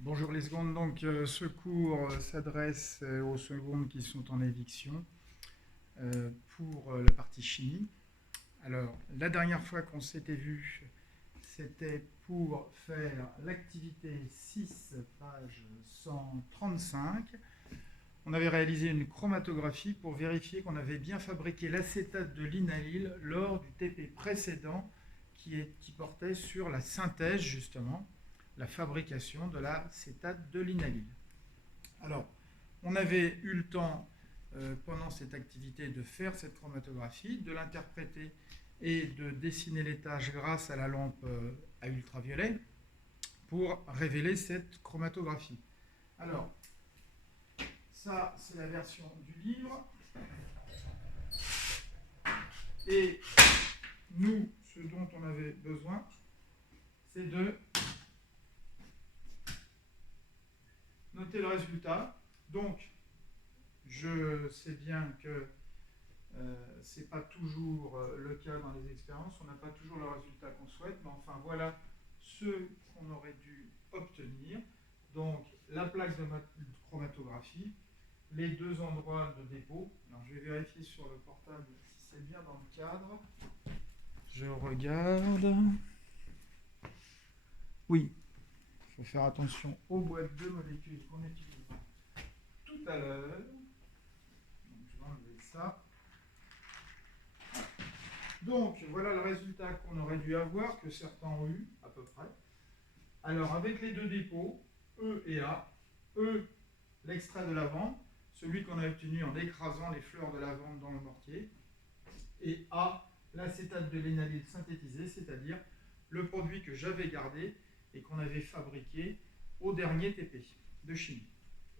Bonjour les secondes, donc ce cours s'adresse aux secondes qui sont en éviction pour la partie chimie. Alors, la dernière fois qu'on s'était vu, c'était pour faire l'activité 6, page 135. On avait réalisé une chromatographie pour vérifier qu'on avait bien fabriqué l'acétate de linalyle lors du TP précédent qui portait sur la synthèse justement, la fabrication de l'acétate de linalyle. Alors, on avait eu le temps pendant cette activité de faire cette chromatographie, de l'interpréter et de dessiner les tâches grâce à la lampe à ultraviolet pour révéler cette chromatographie. Alors, ça, c'est la version du livre. Et nous, ce dont on avait besoin, c'est de noter le résultat. Donc, je sais bien que ce n'est pas toujours le cas dans les expériences, on n'a pas toujours le résultat qu'on souhaite, mais enfin voilà ce qu'on aurait dû obtenir. Donc, la plaque de chromatographie, les deux endroits de dépôt. Alors, je vais vérifier sur le portable si c'est bien dans le cadre. Je regarde. Oui, il faut faire attention aux boîtes de molécules qu'on utilisera tout à l'heure. Donc, je vais enlever ça. Donc, voilà le résultat qu'on aurait dû avoir, que certains ont eu, à peu près. Alors, avec les deux dépôts, E et A, E, l'extrait de lavande, celui qu'on a obtenu en écrasant les fleurs de lavande dans le mortier, et A, l'acétate de linalyle synthétisé, c'est-à-dire le produit que j'avais gardé et qu'on avait fabriqué au dernier TP de chimie.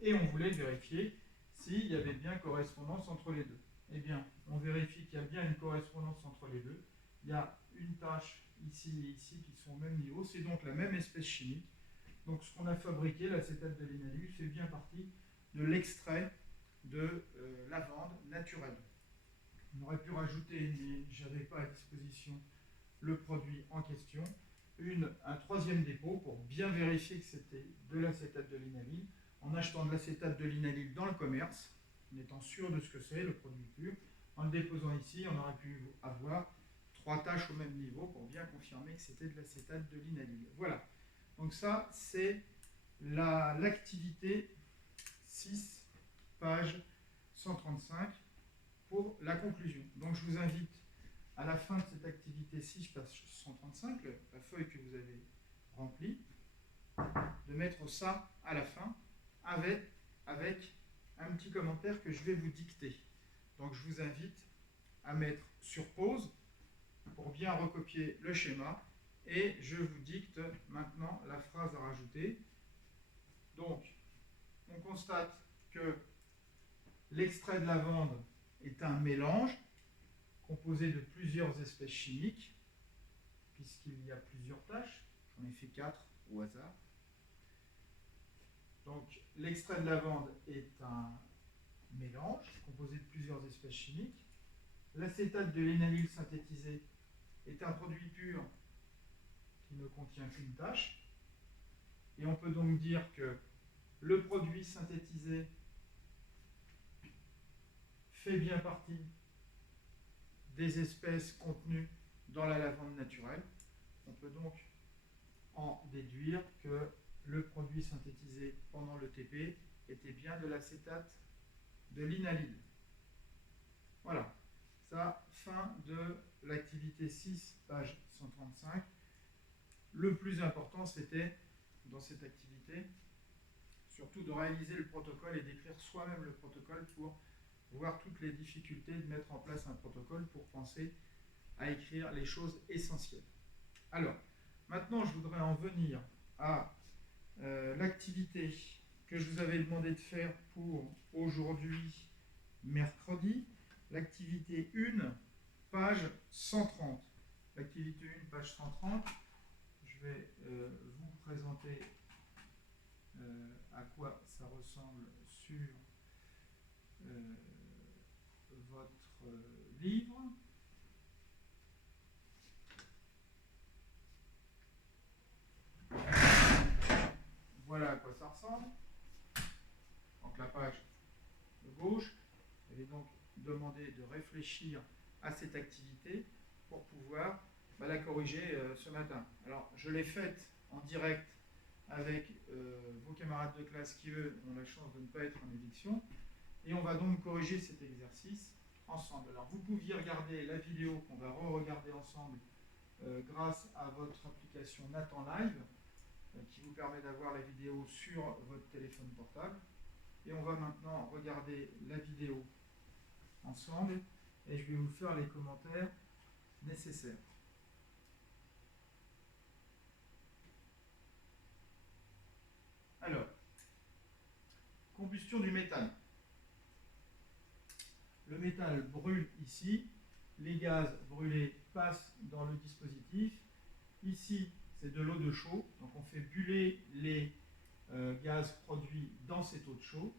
Et on voulait vérifier s'il y avait bien correspondance entre les deux. Eh bien, on vérifie qu'il y a bien une correspondance entre les deux. Il y a une tâche ici et ici qui sont au même niveau. C'est donc la même espèce chimique. Donc ce qu'on a fabriqué, l'acétate de linalyle, fait bien partie de l'extrait de lavande naturelle. On aurait pu rajouter, mais je n'avais pas à disposition le produit en question, un troisième dépôt pour bien vérifier que c'était de l'acétate de linalyle, en achetant de l'acétate de linalyle dans le commerce, en étant sûr de ce que c'est, le produit pur. En le déposant ici, on aurait pu avoir trois tâches au même niveau pour bien confirmer que c'était de l'acétate de linalyle. Voilà. Donc ça, c'est l'activité 6, page 135, pour la conclusion. Donc je vous invite à la fin de cette activité 6, page 135, la feuille que vous avez remplie, de mettre ça à la fin avec un petit commentaire que je vais vous dicter. Donc je vous invite à mettre sur pause pour bien recopier le schéma et je vous dicte maintenant la phrase à rajouter. Donc, on constate que l'extrait de lavande est un mélange composé de plusieurs espèces chimiques, puisqu'il y a plusieurs tâches. J'en ai fait 4 au hasard. Donc, l'extrait de lavande est un mélange composé de plusieurs espèces chimiques. L'acétate de linalyle synthétisé est un produit pur qui ne contient qu'une tâche. Et on peut donc dire que le produit synthétisé fait bien partie des espèces contenues dans la lavande naturelle. On peut donc en déduire que le produit synthétisé pendant le TP était bien de l'acétate de linalyle. Voilà, ça, fin de l'activité 6, page 135. Le plus important, c'était, dans cette activité, surtout de réaliser le protocole et d'écrire soi-même le protocole pour voir toutes les difficultés de mettre en place un protocole pour penser à écrire les choses essentielles. Alors, maintenant, je voudrais en venir à l'activité que je vous avais demandé de faire pour aujourd'hui, mercredi, l'activité 1, page 130. L'activité 1, page 130, je vais vous présenter à quoi ça ressemble sur votre livre. Voilà à quoi ça ressemble. Donc la page de gauche. Elle est donc demandé de réfléchir à cette activité pour pouvoir la corriger ce matin. Alors, je l'ai faite en direct avec vos camarades de classe qui, eux, ont la chance de ne pas être en éviction. Et on va donc corriger cet exercice ensemble. Alors, vous pouviez regarder la vidéo qu'on va re-regarder ensemble grâce à votre application Nathan Live qui vous permet d'avoir la vidéo sur votre téléphone portable. Et on va maintenant regarder la vidéo ensemble et je vais vous faire les commentaires nécessaires. Alors, combustion du méthane. Le méthane brûle ici, les gaz brûlés passent dans le dispositif. Ici, c'est de l'eau de chaux, donc on fait buller les gaz produits dans cette eau de chaux.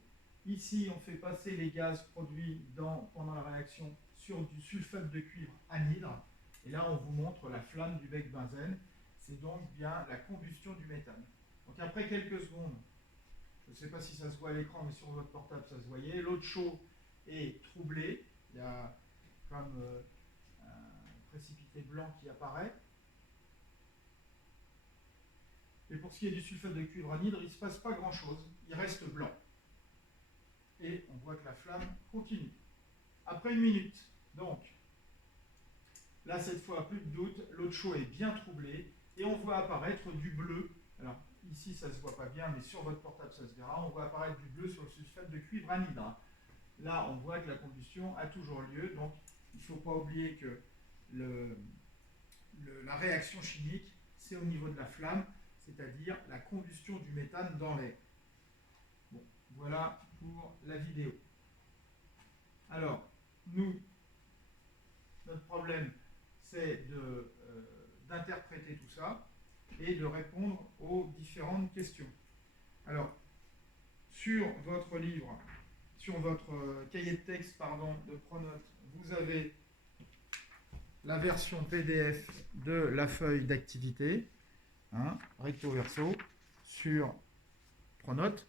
Ici, on fait passer les gaz produits pendant la réaction sur du sulfate de cuivre anhydre. Et là, on vous montre la flamme du bec benzène. C'est donc bien la combustion du méthane. Donc après quelques secondes, je ne sais pas si ça se voit à l'écran, mais sur votre portable, ça se voyait. L'eau de chaux est troublée. Il y a comme un précipité blanc qui apparaît. Et pour ce qui est du sulfate de cuivre anhydre, il ne se passe pas grand-chose. Il reste blanc. Et on voit que la flamme continue. Après une minute, donc, là cette fois, plus de doute, l'eau de chaux est bien troublée et on voit apparaître du bleu. Alors ici ça ne se voit pas bien, mais sur votre portable ça se verra. On voit apparaître du bleu sur le sulfate de cuivre anhydre. Là on voit que la combustion a toujours lieu, donc il ne faut pas oublier que la réaction chimique, c'est au niveau de la flamme, c'est-à-dire la combustion du méthane dans l'air. Bon, voilà pour la vidéo. Alors, notre problème, c'est d'interpréter tout ça et de répondre aux différentes questions. Alors, sur votre livre, sur votre cahier de texte, de Pronote, vous avez la version PDF de la feuille d'activité, recto verso, sur Pronote.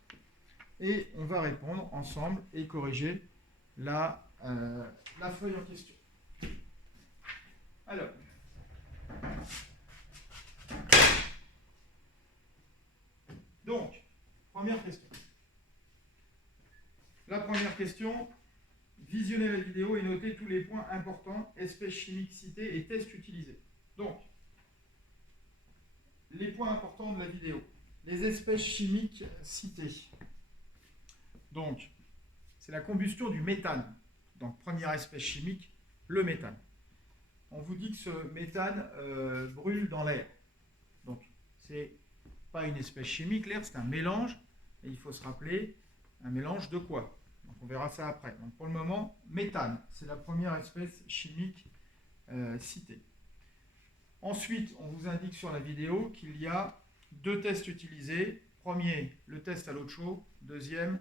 Et on va répondre ensemble et corriger la feuille en question. Alors, donc, première question. La première question, visionnez la vidéo et notez tous les points importants, espèces chimiques citées et tests utilisés. Donc, les points importants de la vidéo. Les espèces chimiques citées. Donc, c'est la combustion du méthane. Donc, première espèce chimique, le méthane. On vous dit que ce méthane brûle dans l'air. Donc, ce n'est pas une espèce chimique, l'air, c'est un mélange. Et il faut se rappeler, un mélange de quoi? Donc, on verra ça après. Donc, pour le moment, méthane, c'est la première espèce chimique citée. Ensuite, on vous indique sur la vidéo qu'il y a deux tests utilisés. Premier, le test à l'eau de chaux. Deuxième,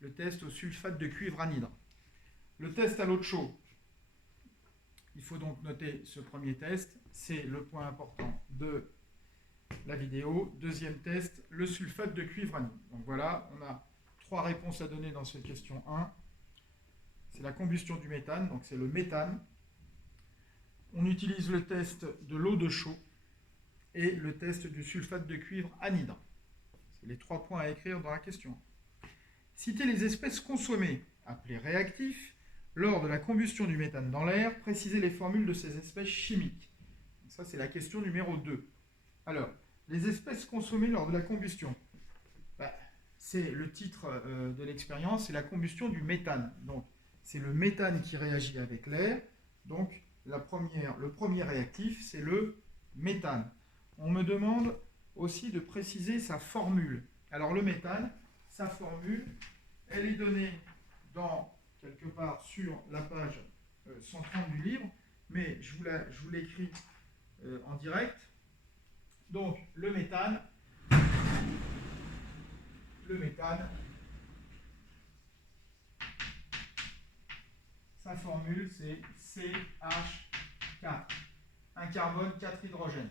le test au sulfate de cuivre anhydre. Le test à l'eau de chaux, il faut donc noter ce premier test, c'est le point important de la vidéo. Deuxième test, le sulfate de cuivre anhydre. Donc voilà, on a trois réponses à donner dans cette question 1. C'est la combustion du méthane, donc c'est le méthane. On utilise le test de l'eau de chaux et le test du sulfate de cuivre anhydre. C'est les 3 points à écrire dans la question. Citez les espèces consommées, appelées réactifs, lors de la combustion du méthane dans l'air. Précisez les formules de ces espèces chimiques. Donc ça, c'est la question numéro 2. Alors, les espèces consommées lors de la combustion. C'est le titre de l'expérience, c'est la combustion du méthane. Donc, c'est le méthane qui réagit avec l'air. Donc, le premier réactif, c'est le méthane. On me demande aussi de préciser sa formule. Alors le méthane, sa formule, elle est donnée quelque part sur la page 130 du livre, mais je vous l'écris en direct. Donc le méthane, sa formule, c'est CH4. Un carbone, 4 hydrogènes.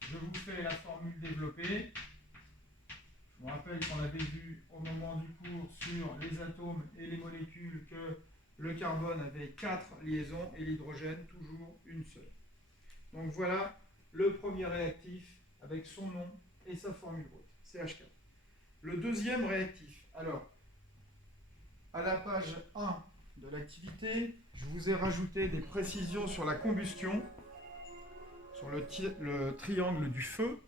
Je vous fais la formule développée. On rappelle qu'on avait vu au moment du cours sur les atomes et les molécules que le carbone avait 4 liaisons et l'hydrogène toujours une seule. Donc voilà le premier réactif avec son nom et sa formule brute, CH4. Le deuxième réactif, alors, à la page 1 de l'activité, je vous ai rajouté des précisions sur la combustion, sur le triangle du feu,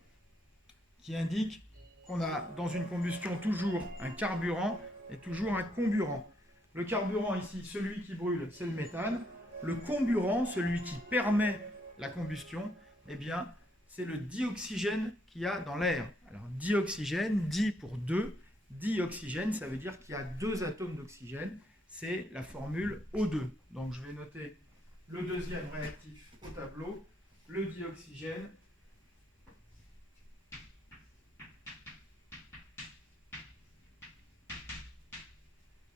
qui indique qu'on a dans une combustion toujours un carburant et toujours un comburant. Le carburant ici, celui qui brûle, c'est le méthane. Le comburant, celui qui permet la combustion, eh bien, c'est le dioxygène qu'il y a dans l'air. Alors, dioxygène, di pour 2, dioxygène, ça veut dire qu'il y a 2 atomes d'oxygène. C'est la formule O2. Donc, je vais noter le deuxième réactif au tableau, le dioxygène.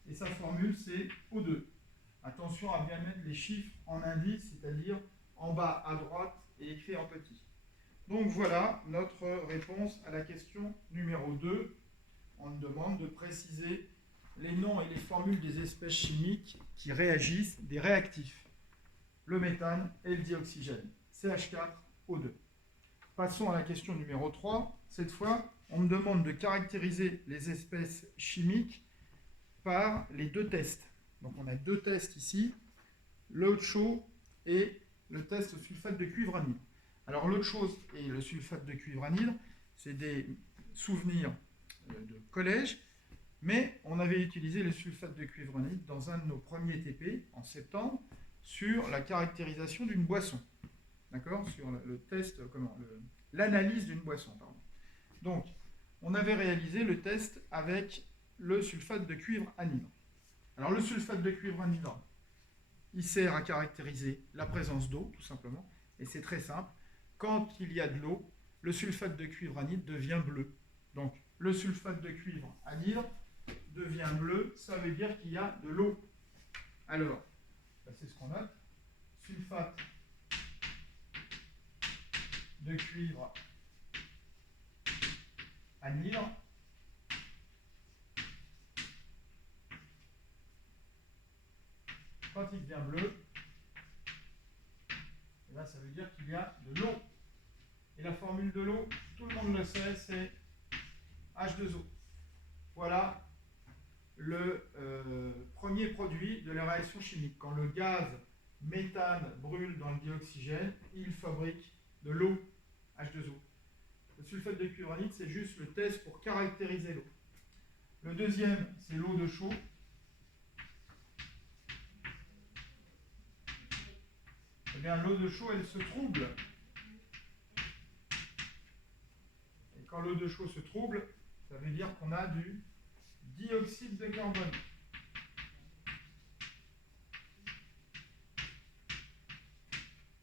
Et sa formule, c'est O2. Attention à bien mettre les chiffres en indice, c'est-à-dire en bas à droite et écrit en petit. Donc voilà notre réponse à la question numéro 2. On nous demande de préciser les noms et les formules des espèces chimiques qui réagissent, des réactifs. Le méthane et le dioxygène. CH4O2. Passons à la question numéro 3. Cette fois, on me demande de caractériser les espèces chimiques par les 2 tests. Donc on a 2 tests ici, l'eau de chaud et le test au sulfate de cuivre anhydre. Alors l'eau de chaud et le sulfate de cuivre anhydre, c'est des souvenirs de collège, mais on avait utilisé le sulfate de cuivre anhydre dans un de nos premiers TP en septembre sur la caractérisation d'une boisson. D'accord ? Sur le test, l'analyse d'une boisson, pardon. Donc, on avait réalisé le test avec le sulfate de cuivre anhydre. Alors, le sulfate de cuivre anhydre, il sert à caractériser la présence d'eau, tout simplement, et c'est très simple. Quand il y a de l'eau, le sulfate de cuivre anhydre devient bleu. Donc, le sulfate de cuivre anhydre devient bleu, ça veut dire qu'il y a de l'eau. Alors, c'est ce qu'on note. Sulfate de cuivre anhydre. Quand il devient bleu, et là, ça veut dire qu'il y a de l'eau. Et la formule de l'eau, tout le monde le sait, c'est H2O. Voilà le premier produit de la réaction chimique. Quand le gaz méthane brûle dans le dioxygène, il fabrique de l'eau, H2O. Le sulfate de cuivre anhydre, c'est juste le test pour caractériser l'eau. Le deuxième, c'est l'eau de chaux. Eh bien, l'eau de chaux, elle se trouble. Et quand l'eau de chaux se trouble, ça veut dire qu'on a du dioxyde de carbone.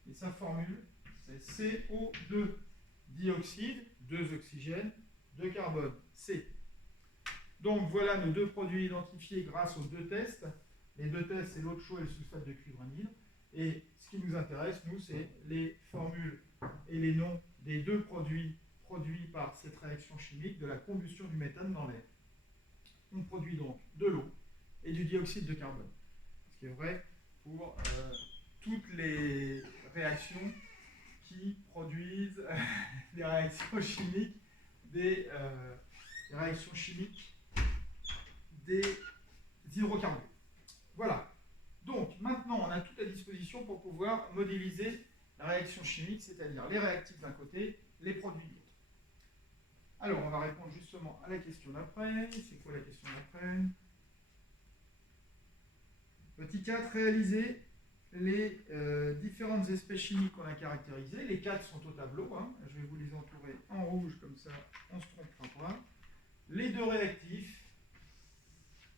Et sa formule, c'est CO2. Dioxyde, 2 oxygènes, 2 carbone, C. Donc voilà nos 2 produits identifiés grâce aux 2 tests. Les 2 tests, c'est l'eau de chaux et le sulfate de cuivre anhydre. Et ce qui nous intéresse, nous, c'est les formules et les noms des 2 produits produits par cette réaction chimique de la combustion du méthane dans l'air. On produit donc de l'eau et du dioxyde de carbone. Ce qui est vrai pour toutes les réactions qui produisent des réactions chimiques, des réactions chimiques des hydrocarbures. Voilà. Donc, maintenant, on a tout à disposition pour pouvoir modéliser la réaction chimique, c'est-à-dire les réactifs d'un côté, les produits de l'autre. Alors, on va répondre justement à la question d'après. C'est quoi la question d'après ? Petit 4, réaliser les différentes espèces chimiques qu'on a caractérisées. Les 4 sont au tableau. Je vais vous les entourer en rouge, comme ça, on ne se trompera pas. Les 2 réactifs,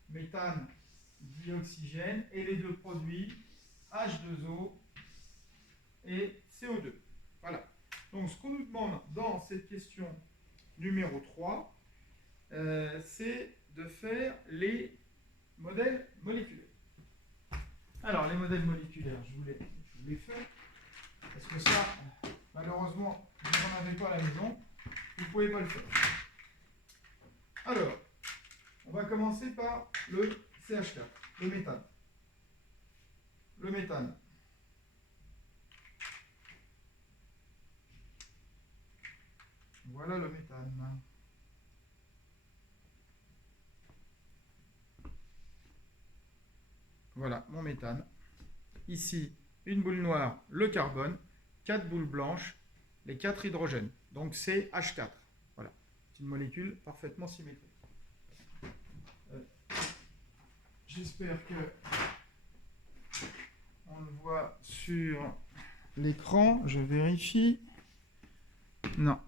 méthane, dioxygène, et les 2 produits, H2O et CO2. Voilà. Donc, ce qu'on nous demande dans cette question numéro 3, c'est de faire les modèles moléculaires. Alors, les modèles moléculaires, je vous les fais, parce que ça, malheureusement, vous n'en avez pas à la maison, vous ne pouvez pas le faire. Alors, on va commencer par le CH4, le méthane. Le méthane. Voilà le méthane. Voilà mon méthane. Ici, une boule noire, le carbone, 4 boules blanches, les 4 hydrogènes. Donc c'est H4. Voilà, c'est une molécule parfaitement symétrique. J'espère que on le voit sur l'écran. Je vérifie. Non.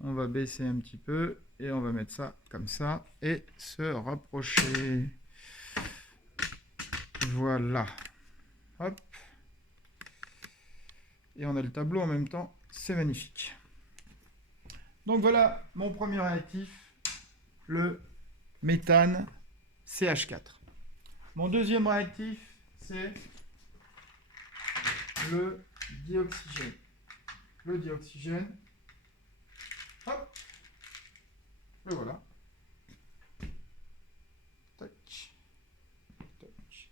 On va baisser un petit peu et on va mettre ça comme ça et se rapprocher. Voilà. Hop. Et on a le tableau en même temps. C'est magnifique. Donc voilà mon premier réactif, le méthane CH4. Mon deuxième réactif, c'est le dioxygène. Le dioxygène. Hop. Et voilà. Tac. Tac.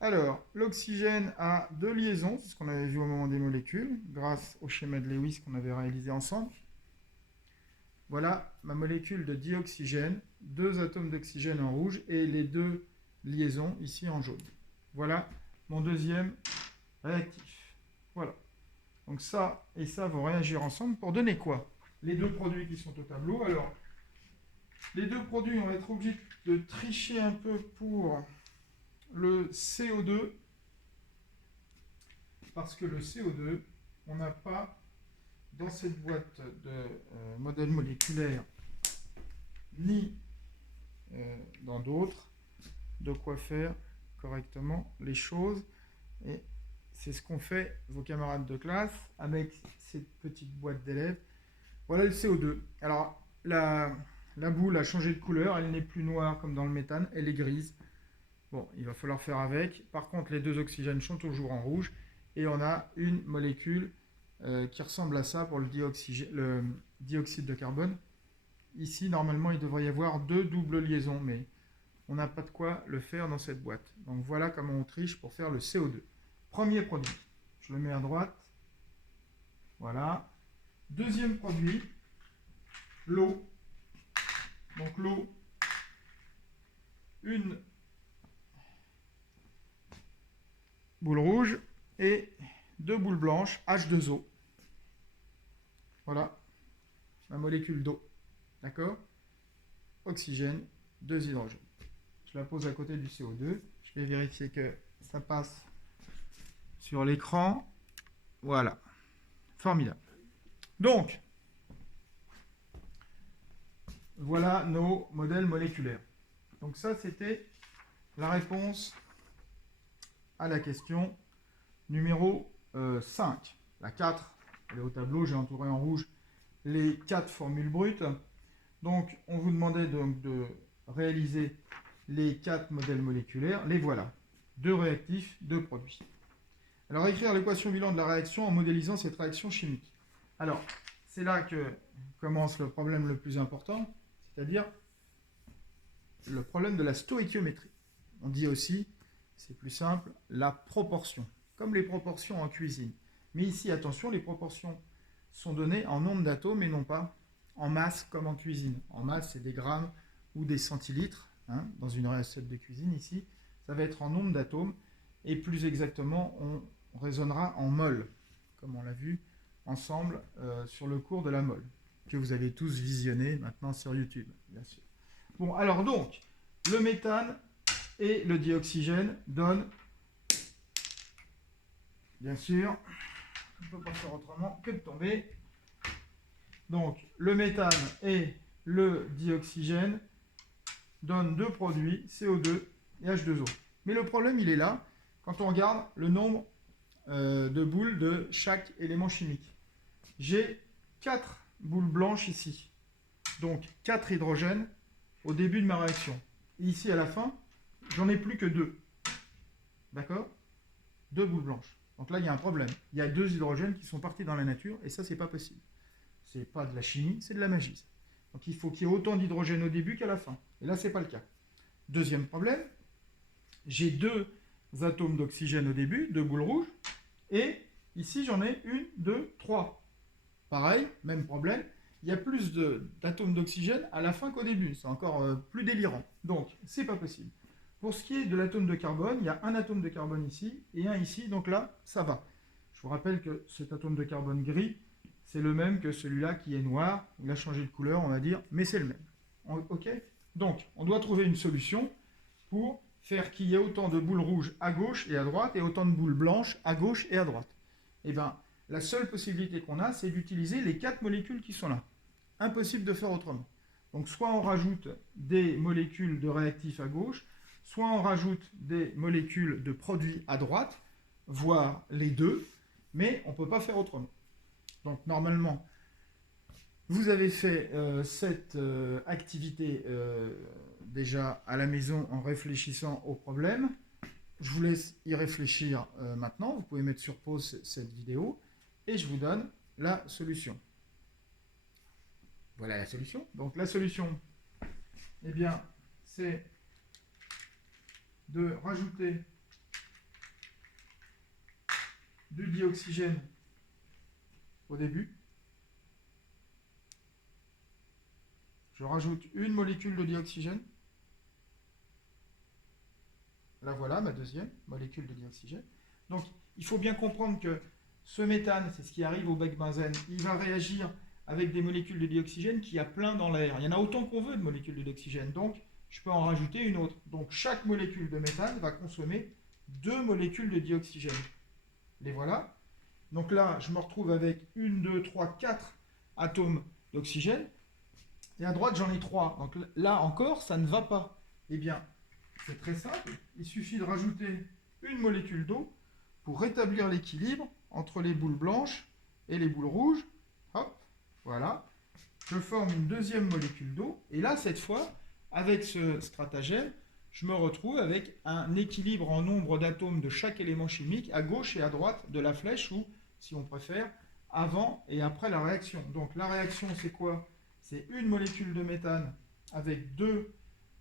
Alors, l'oxygène a deux liaisons, c'est ce qu'on avait vu au moment des molécules, grâce au schéma de Lewis qu'on avait réalisé ensemble. Voilà ma molécule de dioxygène, deux atomes d'oxygène en rouge et les deux liaisons ici en jaune. Voilà mon deuxième réactif. Voilà. Donc ça et ça vont réagir ensemble pour donner quoi? Les deux produits qui sont au tableau. Alors, les deux produits, on va être obligé de tricher un peu pour le CO2. Parce que le CO2, on n'a pas dans cette boîte de modèles moléculaires ni dans d'autres de quoi faire correctement les choses. Et c'est ce qu'ont fait vos camarades de classe avec cette petite boîte d'élèves. Voilà le CO2. Alors, la boule a changé de couleur. Elle n'est plus noire comme dans le méthane. Elle est grise. Bon, il va falloir faire avec. Par contre, les deux oxygènes sont toujours en rouge. Et on a une molécule qui ressemble à ça pour le dioxyde de carbone. Ici, normalement, il devrait y avoir deux doubles liaisons. Mais on n'a pas de quoi le faire dans cette boîte. Donc, voilà comment on triche pour faire le CO2. Premier produit. Je le mets à droite. Voilà. Deuxième produit, l'eau. Donc l'eau, une boule rouge et deux boules blanches, H2O. Voilà ma molécule d'eau. D'accord? Oxygène, deux hydrogènes. Je la pose à côté du CO2. Je vais vérifier que ça passe sur l'écran. Voilà. Formidable. Donc, voilà nos modèles moléculaires. Donc ça, c'était la réponse à la question numéro 5. La 4, elle est au tableau, j'ai entouré en rouge les 4 formules brutes. Donc, on vous demandait donc de réaliser les 4 modèles moléculaires. Les voilà. 2 réactifs, 2 produits. Alors, écrire l'équation bilan de la réaction en modélisant cette réaction chimique. Alors, c'est là que commence le problème le plus important, c'est-à-dire le problème de la stoïchiométrie. On dit aussi, c'est plus simple, la proportion, comme les proportions en cuisine. Mais ici, attention, les proportions sont données en nombre d'atomes et non pas en masse comme en cuisine. En masse, c'est des grammes ou des centilitres. Hein, dans une recette de cuisine, ici, ça va être en nombre d'atomes. Et plus exactement, on raisonnera en mol, comme on l'a vu ensemble sur le cours de la mol, que vous avez tous visionné maintenant sur YouTube, bien sûr. Bon, alors donc, le méthane et le dioxygène donnent, bien sûr, on ne peut pas faire autrement que de tomber. Donc, le méthane et le dioxygène donnent deux produits, CO2 et H2O. Mais le problème, il est là, quand on regarde le nombre de boules de chaque élément chimique. J'ai 4 boules blanches ici, donc 4 hydrogènes au début de ma réaction. Et ici, à la fin, j'en ai plus que 2. D'accord? 2 boules blanches. Donc là, il y a un problème. Il y a 2 hydrogènes qui sont partis dans la nature, et ça, c'est pas possible. c'est pas de la chimie, c'est de la magie. Donc il faut qu'il y ait autant d'hydrogène au début qu'à la fin. Et là, ce n'est pas le cas. Deuxième problème, j'ai 2 atomes d'oxygène au début, 2 boules rouges, et ici j'en ai 1, 2, 3. Pareil, même problème, il y a plus d'atomes d'oxygène à la fin qu'au début, c'est encore plus délirant. Donc, c'est pas possible. Pour ce qui est de l'atome de carbone, il y a un atome de carbone ici et un ici, donc là, ça va. Je vous rappelle que cet atome de carbone gris, c'est le même que celui-là qui est noir. Il a changé de couleur, on va dire, mais c'est le même. Ok? Donc, on doit trouver une solution pour faire qu'il y ait autant de boules rouges à gauche et à droite et autant de boules blanches à gauche et à droite. Eh bien, la seule possibilité qu'on a, c'est d'utiliser les 4 molécules qui sont là. Impossible de faire autrement. Donc, soit on rajoute des molécules de réactifs à gauche, soit on rajoute des molécules de produits à droite, voire les deux, mais on ne peut pas faire autrement. Donc, normalement, vous avez fait cette activité déjà à la maison en réfléchissant au problème. Je vous laisse y réfléchir maintenant. Vous pouvez mettre sur pause cette vidéo et je vous donne la solution. Voilà la solution. Donc la solution, eh bien, c'est de rajouter du dioxygène au début. Je rajoute une molécule de dioxygène. Là voilà ma deuxième molécule de dioxygène. Donc il faut bien comprendre que ce méthane, c'est ce qui arrive au bec benzène, il va réagir avec des molécules de dioxygène qu'il y a plein dans l'air. Il y en a autant qu'on veut de molécules de dioxygène, donc je peux en rajouter une autre. Donc chaque molécule de méthane va consommer 2 molécules de dioxygène. Les voilà. Donc là, je me retrouve avec 1, 2, 3, 4 atomes d'oxygène. Et à droite, j'en ai 3. Donc là encore, ça ne va pas. Eh bien, c'est très simple. Il suffit de rajouter une molécule d'eau pour rétablir l'équilibre entre les boules blanches et les boules rouges. Hop, voilà. Je forme une deuxième molécule d'eau. Et là, cette fois, avec ce stratagème, je me retrouve avec un équilibre en nombre d'atomes de chaque élément chimique à gauche et à droite de la flèche, ou, si on préfère, avant et après la réaction. Donc la réaction, c'est quoi? C'est une molécule de méthane avec 2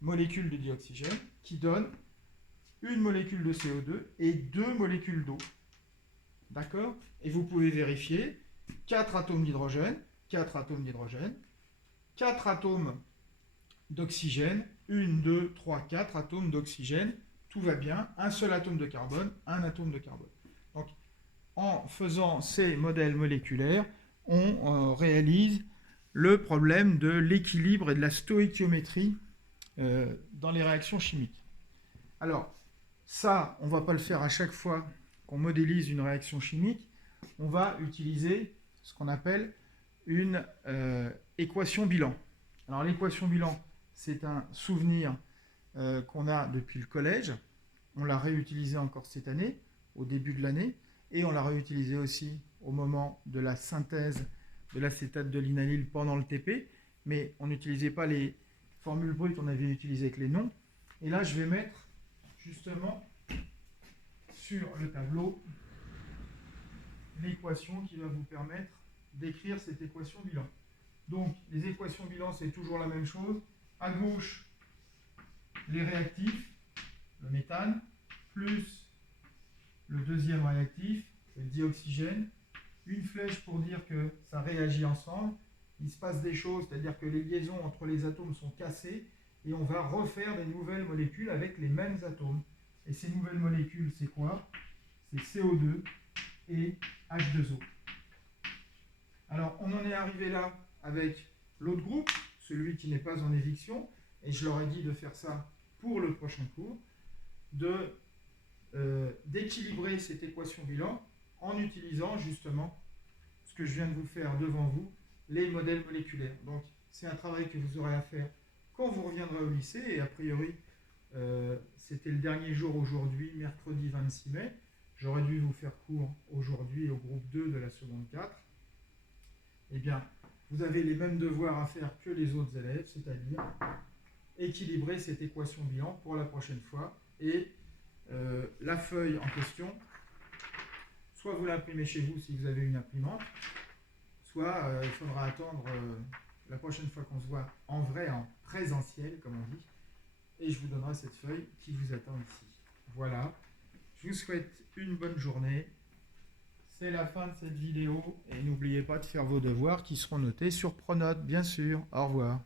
molécules de dioxygène qui donne une molécule de CO2 et 2 molécules d'eau. D'accord? Et vous pouvez vérifier 4 atomes d'hydrogène, 4 atomes d'hydrogène, 4 atomes d'oxygène, 1, 2, 3, 4 atomes d'oxygène, tout va bien, un seul atome de carbone, un atome de carbone. Donc, en faisant ces modèles moléculaires, on réalise le problème de l'équilibre et de la stoïchiométrie dans les réactions chimiques. Alors, ça, on ne va pas le faire à chaque fois qu'on modélise une réaction chimique. On va utiliser ce qu'on appelle une équation bilan. Alors, l'équation bilan, c'est un souvenir qu'on a depuis le collège. On l'a réutilisé encore cette année, au début de l'année, et on l'a réutilisé aussi au moment de la synthèse de l'acétate de linalyle pendant le TP, mais on n'utilisait pas les formules brutes, on avait utilisé avec les noms. Et là, je vais mettre justement sur le tableau l'équation qui va vous permettre d'écrire cette équation bilan. Donc, les équations bilan, c'est toujours la même chose. À gauche, les réactifs, le méthane, plus le deuxième réactif, c'est le dioxygène. Une flèche pour dire que ça réagit ensemble. Il se passe des choses, c'est-à-dire que les liaisons entre les atomes sont cassées et on va refaire des nouvelles molécules avec les mêmes atomes. Et ces nouvelles molécules, c'est quoi? C'est CO2 et H2O. Alors, on en est arrivé là avec l'autre groupe, celui qui n'est pas en éviction, et je leur ai dit de faire ça pour le prochain cours, d'équilibrer cette équation bilan en utilisant justement ce que je viens de vous faire devant vous, les modèles moléculaires. Donc, c'est un travail que vous aurez à faire quand vous reviendrez au lycée, et a priori, c'était le dernier jour aujourd'hui, mercredi 26 mai. J'aurais dû vous faire cours aujourd'hui au groupe 2 de la seconde 4. Eh bien, vous avez les mêmes devoirs à faire que les autres élèves, c'est-à-dire équilibrer cette équation bilan pour la prochaine fois. Et la feuille en question, soit vous l'imprimez chez vous si vous avez une imprimante, soit il faudra attendre la prochaine fois qu'on se voit en vrai, en présentiel, comme on dit, et je vous donnerai cette feuille qui vous attend ici. Voilà, je vous souhaite une bonne journée. C'est la fin de cette vidéo, et n'oubliez pas de faire vos devoirs qui seront notés sur Pronote, bien sûr. Au revoir.